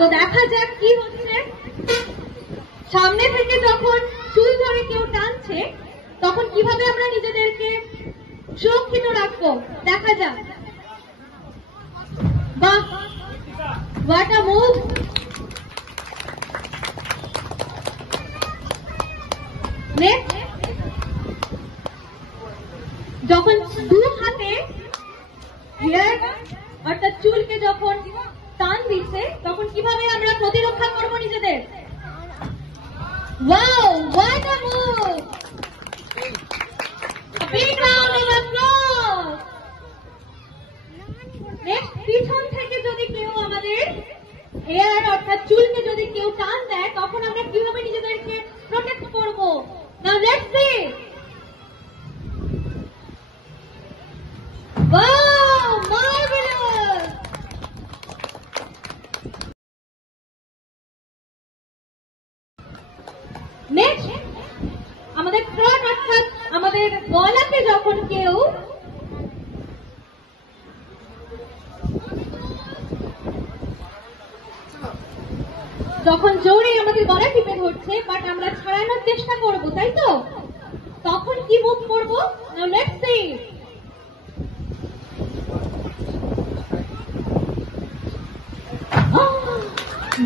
তো দেখা যাক কি হচ্ছে। সামনে থেকে যখন চুল ধরে কেউ টানছে তখন কিভাবে আমরা নিজেদেরকে সুরক্ষিত রাখবো দেখা যাক। বাহ, হোয়াট আ মুভ। নেক্সট, যখন দু হাতে হেয়ার অর্থাৎ চুলকে যখন টান দিচ্ছে তখন কিভাবে আমরা প্রতিরক্ষা করবো নিজেদের। Wow, what a move. Big round of applause. Next, পিছন থেকে যদি কেউ আমাদের হেয়ার অর্থাৎ চুলকে যদি কেউ টান দেয় তখন আমরা কিভাবে নিজেদেরকে প্রোটেক্ট করবো। Now let's see. Wow, marvellous. Next, আমাদের থ্রট অর্থাৎ আমাদের গলাকে যখন কেউ জোরে আমাদের গলা টিপে ধরছে বাট আমরা ছাড়ানোর চেষ্টা করবো, তাই তো? তখন কি মুভ করবো? Now let's see.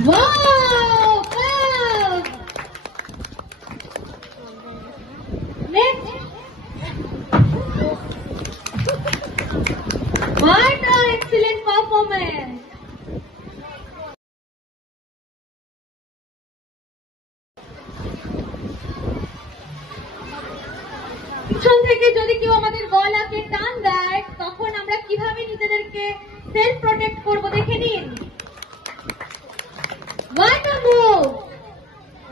Wow, fast. Next, what an excellent performance. পিছন থেকে যদি কেউ আমাদের গলাকে টান দেয় তখন আমরা কিভাবে নিজেদেরকে সেলফ প্রোটেক্ট করবো দেখে নিন। What a move!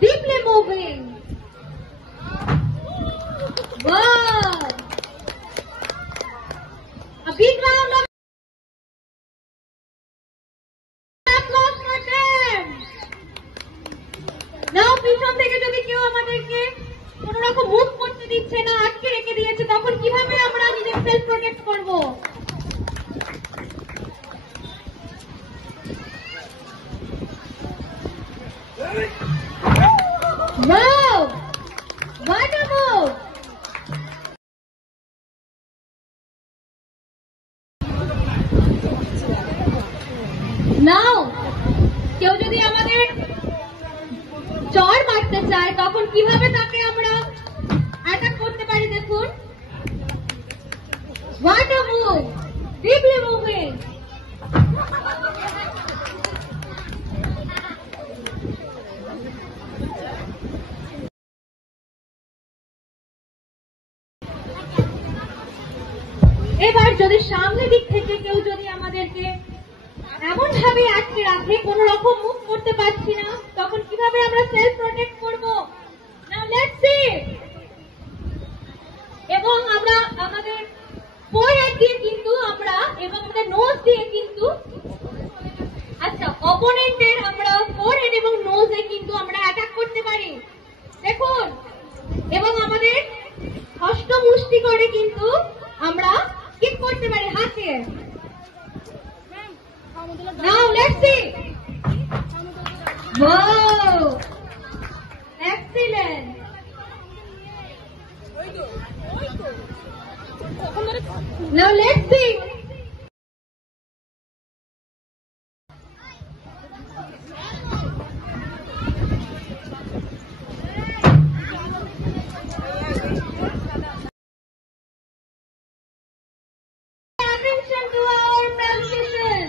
Deeply moving. Wow! A big round of applause for them. Now পিছন থেকে যদি কেউ আমাদেরকে কোন রকম মুভ করতে দিচ্ছে না, আটকে রেখে দিয়েছে, তখন কিভাবে আমরা নিজের সেলফ প্রোটেক্ট করবো। Wow! What a move! Now, কেউ যদি আমাদের চড় মারতে চায় তখন কিভাবে তাকে আমরা অ্যাটাক করতে পারি দেখুন। What a move! Deeply moving. এবার যদি সামনের দিক থেকে কেউ যদি আমাদেরকে এমন ভাবে আটকে রাখে কোন রকম মুভ করতে পারছি না তখন কিভাবে আমরা সেলফ প্রোটেক্ট করবো। Now let's see. এবং আমরা আমাদের ফোরহেড দিয়ে কিন্তু আমরা এবং আমাদের নোজ দিয়ে কিন্তু অপোনেন্টের আমরা ফোরহেড এবং নোজে কিন্তু আমরা অ্যাটাক করতে পারি দেখুন। এবং আমাদের হস্ত মুষ্টি করে কিন্তু আমরা কিক করতে পারি হাতে। Now let's see. Wow! Excellent. Now let's see. Attention to our presentation.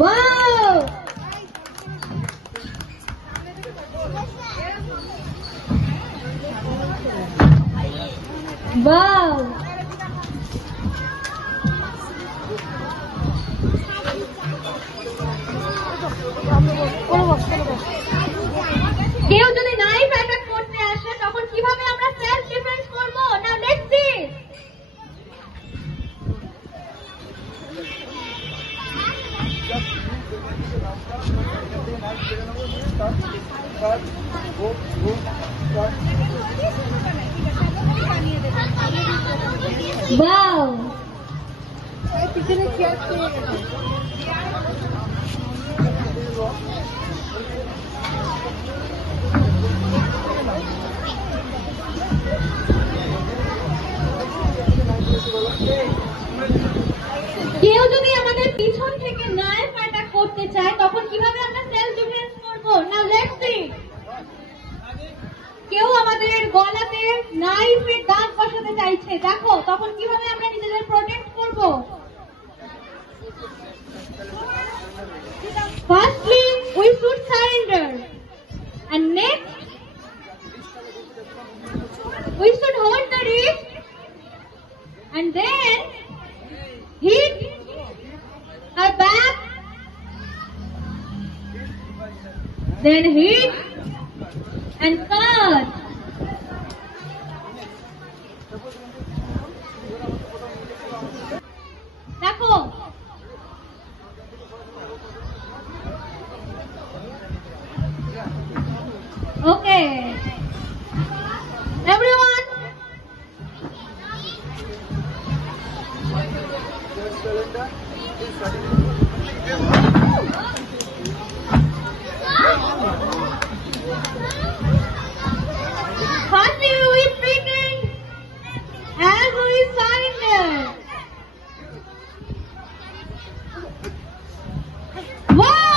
Wow! Wow! Wow! কেউ যদি আমাদের পিছন থেকে নাইফ অ্যাটাক করতে চায় তখন কিভাবে আমরা সেলফ ডিফেন্স করবো? Now let's see. কেউ আমাদের গলাতে নাইফের দাগ বসাতে চাইছে, দেখো তখন কিভাবে আমরা নিজেদের প্রোটেক্ট করব? Firstly, we should surrender, and next we should hold the wrist, and then hit her back, then hit and cut. দেখো okay everyone, firstly we pretend as we surrender. One